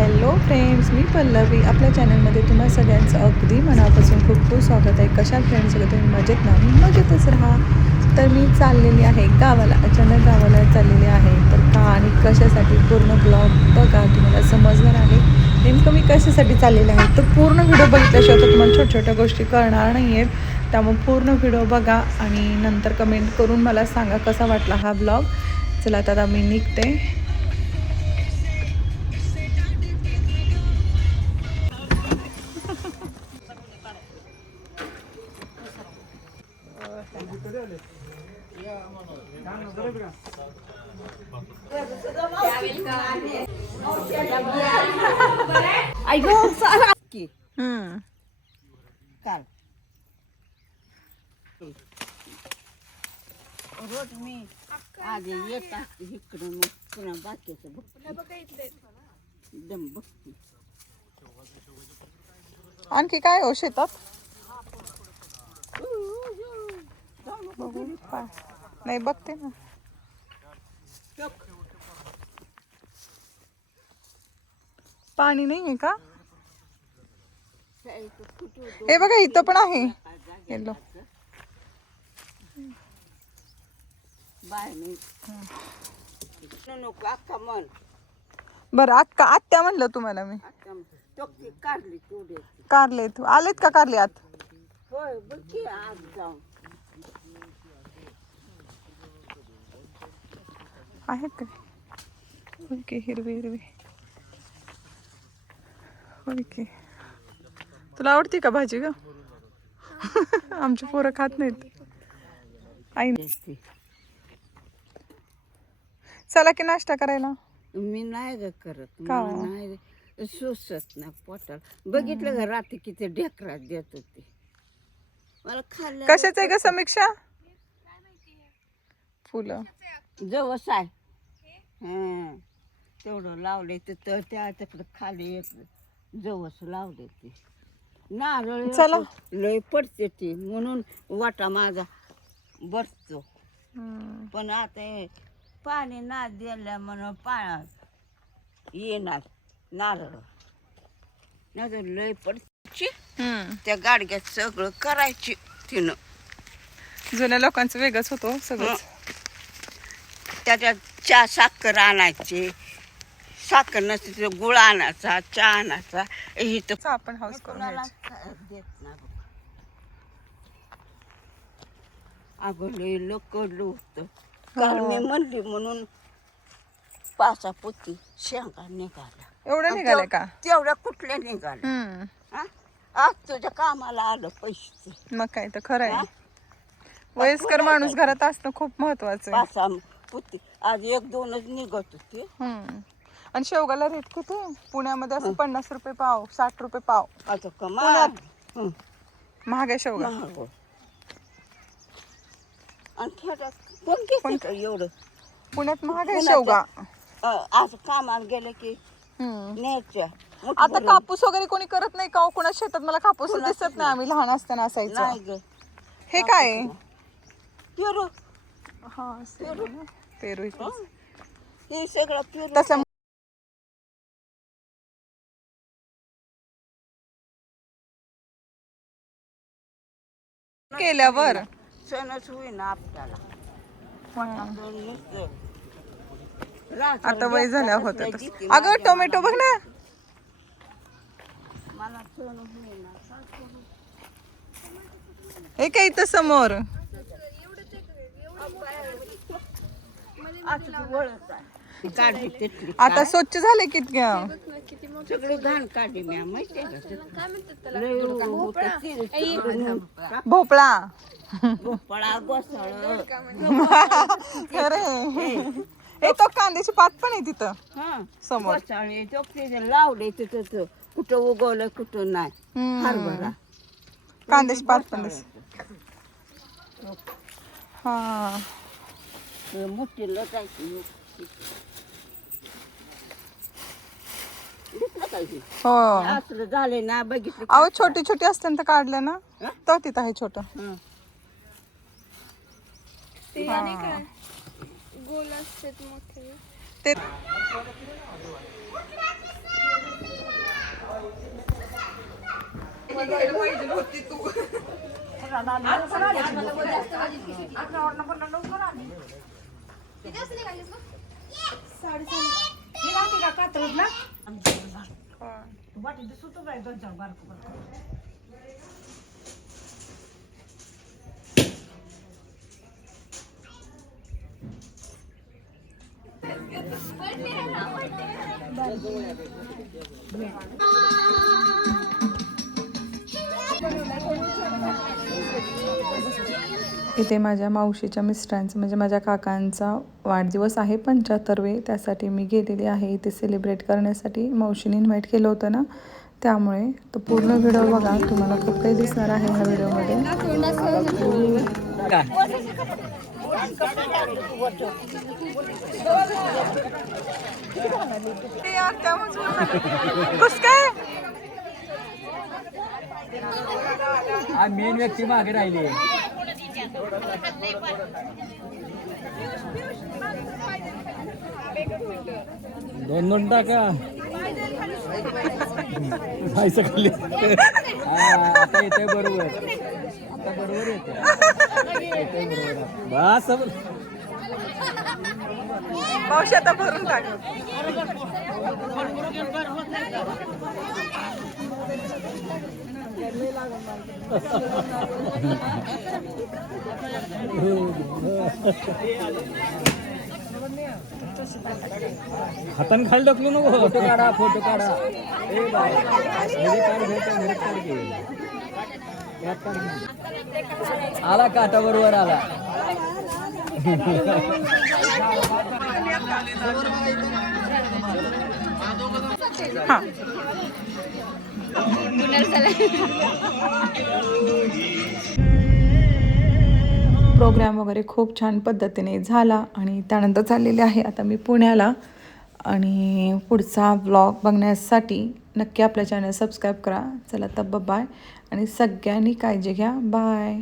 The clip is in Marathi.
हॅलो फ्रेंड्स, मी पल्लवी आपल्या चॅनलमध्ये तुम्हा सगळ्यांचं अगदी मनापासून खूप खूप स्वागत आहे. कशा फ्रेंड्स सगळं तुम्ही मजेत ना? मजेतच राहा. तर मी चाललेली आहे गावाला, अचानक गावाला चाललेली आहे. तर का आणि कशासाठी पूर्ण ब्लॉग बघा, तुम्हाला समजणार आहे नेमकं मी कशासाठी चाललेले आहे. तर पूर्ण व्हिडिओ बघितल्याशिवाय तर तुम्हाला छोट्या छोट्या गोष्टी कळणार नाही आहेत. त्यामुळे पूर्ण व्हिडिओ बघा आणि नंतर कमेंट करून मला सांगा कसा वाटला हा ब्लॉग. चला आता मी निघते. काल रोज मी आधी येत असते इकडून मग पुन्हा बाकीचं बघते दम बघते. आणखी काय हो शेतात? नाही बघते ना. पाणी नाही आहे का? हे बघा इथं पण आहे. येलो बाय मी नको अख्खा मन बरं अक्का आत्या म्हणलं तुम्हाला मी. अख्खा टोकती काढली तेवढी. कारले आलेत का कारले आत? होय बघ आज जाऊन आहेत का? होय की हिरवी हिरवी. होय की. तुला आवडती का भाजी ग? आमची पोरं खात नाहीत. आई चला की नाश्ता करायला. मी नाही ग करत. का? मला नाही सोसत ना पोटाला. बघितलं का रात्री किती ढेकरा देत होते मला खाल्लं. कशाच आहे ग समीक्षा? फुलं जवस आहे. हं तेवढं लावले तर त्याच्याकडे खाली एक जवस लावले ते नारळ चला. लय पडते ती म्हणून वाटा माझा बसतो. पण आता हे पाणी ना दिल्या म्हणून पाण्यात येणार नारळ नाही तर लय पडची. त्या गाडग्यात सगळं करायची तिनं. जुन्या लोकांचं वेगळंच होतो सगळं. त्याच्यात चहा साखर आणायची. साखर नसते तर गुळ आणायचा, चहा आणायचा. ही तर आपण हाऊस करून घ्यायची. देत ना अगं लय लोकडलं होतं. काल मी म्हणली म्हणून पाचा पोती शेंगा निघाल्या. एवढं निघालंय का? तेवढ्या कुठल्या निघाल्या? आज तुझ्या कामाला आलं पैसे. मग काय तर खरं आहे. वयस्कर माणूस घरात असणं खूप महत्वाचं आहे. पाचा पोती आज एक दोनच निघत होती. आणि शेवगाला रेट किती? पुण्यामध्ये असं 50 रुपये पाव, 60 रुपये पाव. आता कमाल महाग आहे शेवगा. आणि खेड्यात कोण घेत एवढं? पुण्यात महाग आहे शेवगा. आज कामाला गेलं की न्यायच्या. आता कापूस वगैरे कोणी करत नाही का? कोणा शेतात मला कापूस दिसत नाही. आम्ही लहान असताना असायचं. नाही ग हे काय आहे? पेरू. हा पेरू हे सगळं पेरू. तसं केल्यावर सणच होईना आपल्याला. आता वय झाल्या होत. अगं टोमॅटो बघ ना. मला सण होईना. हे काय इथं समोर आता स्वच्छ झाले की सगळे घाण काढली मी माहिती भोपळा भोपळा गोसाळ. अरे हे तो कांद्याची पात पण आहे तिथं समोर. लावले तिथं कुठं उगवलं कुठं नाही. हरभरा कांद्याची पात पण हा मोठीला जायची. हो असलं झाले ना बघितलं. अहो छोटी छोटी असते तर काढलं ना तर तिथं आहे छोट. ते इथे माझ्या मावशीच्या मिस्टरांचं म्हणजे माझ्या काकांचा वाढदिवस आहे 75वे. त्यासाठी मी गेलेली आहे इथे सेलिब्रेट करण्यासाठी. मावशीने इन्व्हाइट केलं होतं ना, त्यामुळे तो पूर्ण व्हिडिओ बघा. तुम्हाला खूप काही दिसणार आहे ह्या व्हिडिओमध्ये. मेन व्यक्ती मागे राहिली. दोन टाका जायचं खाली. आता येते बरोबर. आता बरोबर येते. बस मावशी आता भरून टाक. हातान खाली ढकलू नको. फोटो काढा फोटो काढा. आला काटा बरोबर आला. हा प्रोग्राम वगैरे खूप छान पद्धतीने झाला आणि त्यानंतर चाललेले आहे आता मी पुण्याला. आणि पुढचा व्लॉग बघण्यासाठी नक्की आपल्या चॅनल सबस्क्राईब करा. चला तर बाय आणि सगळ्यांनी काळजी घ्या. बाय.